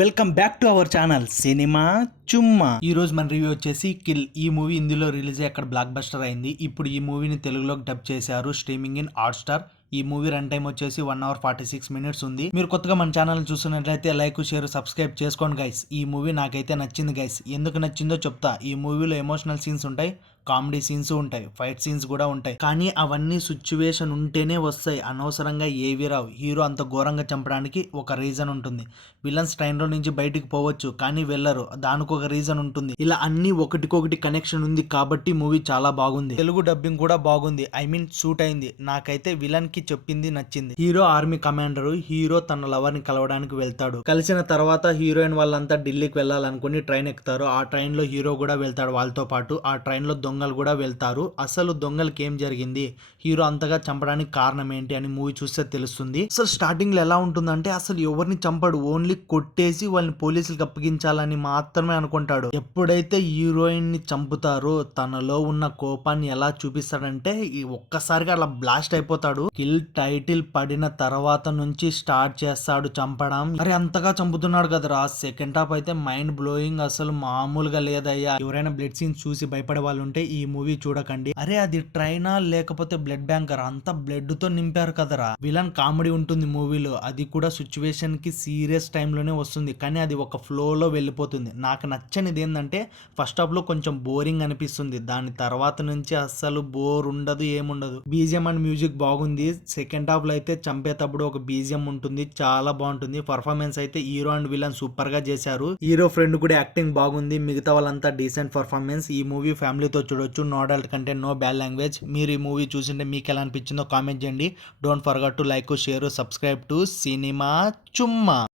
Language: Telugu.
Welcome back to our channel cinema Chumma. ఈ రోజు మన రివ్యూ వచ్చేసి కిల్. ఈ మూవీ హిందీలో రిలీజ్ అయ్యి అక్కడ బ్లాక్ బస్టర్ అయింది. ఇప్పుడు ఈ మూవీని తెలుగులోకి డబ్ చేశారు స్ట్రీమింగ్ ఇన్ హాట్ స్టార్. ఈ మూవీ రన్ టైం వచ్చేసి 1 hour 46 minutes ఉంది. మీరు కొత్తగా మన ఛానల్ చూస్తున్నట్లయితే లైక్ షేర్ సబ్స్క్రైబ్ చేసుకోండి గైస్. ఈ మూవీ నాకైతే నచ్చింది గైస్. ఎందుకు నచ్చిందో చెప్తా. ఈ మూవీలో ఎమోషనల్ సీన్స్ ఉంటాయి, కామెడీ సీన్స్ ఉంటాయి, ఫైట్ సీన్స్ కూడా ఉంటాయి. కానీ అవన్నీ సిచ్యువేషన్ ఉంటేనే వస్తాయి, అనవసరంగా ఏవి రావు. హీరో అంత ఘోరంగా చంపడానికి ఒక రీజన్ ఉంటుంది. విలన్స్ ట్రైన్ లో నుంచి బయటికి పోవచ్చు కానీ వెళ్ళరు, దానికి ఒక రీజన్ ఉంటుంది. ఇలా అన్ని ఒకటికొకటి కనెక్షన్ ఉంది కాబట్టి మూవీ చాలా బాగుంది. తెలుగు డబ్బింగ్ కూడా బాగుంది, ఐ మీన్ సూట్ అయింది. నాకైతే విలన్ కి చెప్పింది నచ్చింది. Hero army commander. హీరో తన లవర్ ని కలవడానికి వెళ్తాడు. కలిసిన తర్వాత హీరోయిన్ వాళ్ళంతా ఢిల్లీకి వెళ్ళాలనుకుని ట్రైన్ ఎక్కుతారు. ఆ ట్రైన్ లో హీరో కూడా వెళ్తాడు వాళ్ళతో పాటు. ఆ ట్రైన్ లో దొంగలు కూడా వెళ్తారు. అసలు దొంగలకి ఏం జరిగింది, హీరో అంతగా చంపడానికి కారణం ఏంటి అని మూవీ చూస్తే తెలుస్తుంది. అసలు స్టార్టింగ్ లో ఎలా ఉంటుందంటే అసలు ఎవరిని చంపడు, ఓన్లీ కొట్టేసి వాళ్ళని పోలీసులకు అప్పగించాలని మాత్రమే అనుకుంటాడు. ఎప్పుడైతే హీరోయిన్ ని చంపుతారో తనలో ఉన్న కోపాన్ని ఎలా చూపిస్తాడంటే ఈ ఒక్కసారిగా అలా బ్లాస్ట్ అయిపోతాడు. కిల్ టైటిల్ పడిన తర్వాత నుంచి స్టార్ట్ చేస్తాడు చంపడం. అరే అంతగా చంపుతున్నాడు కదరా. సెకండ్ హాఫ్ అయితే మైండ్ బ్లోయింగ్, అసలు మామూలుగా లేదయ్యా. ఎవరైనా బ్లడ్ సీన్స్ చూసి భయపడే వాళ్ళు ఉంటే ఈ మూవీ చూడకండి. అరే అది ట్రైనా లేకపోతే బ్లడ్ బ్యాంకర్, అంతా బ్లడ్ తో నింపారు కదరా. విలన్ కామెడీ ఉంటుంది మూవీలో, అది కూడా సిచ్యువేషన్ కి సీరియస్ టైంలోనే వస్తుంది. కానీ అది ఒక ఫ్లో లో వెళ్ళిపోతుంది. నాకు నచ్చనిది ఏంటంటే ఫస్ట్ హాఫ్ లో కొంచెం బోరింగ్ అనిపిస్తుంది, దాని తర్వాత నుంచి అస్సలు బోర్ ఉండదు, ఏముండదు. బీజిఎం అండ్ మ్యూజిక్ బాగుంది. సెకండ్ హాఫ్ లో అయితే చంపేటప్పుడు ఒక బీజిఎం ఉంటుంది, చాలా బాగుంటుంది. పర్ఫార్మెన్స్ అయితే హీరో అండ్ విలన్ సూపర్ గా చేశారు. హీరో ఫ్రెండ్ కూడా యాక్టింగ్ బాగుంది, మిగతా వాళ్ళంతా డీసెంట్ పర్ఫార్మెన్స్. ఈ మూవీ ఫ్యామిలీతో చూడొచ్చు. No adult content, no bad language. మీరు ఈ మూవీ చూసింటే మీకు ఎలా అనిపించిందో కామెంట్ చేయండి. Don't forget to like share subscribe to cinema చుమ్మా.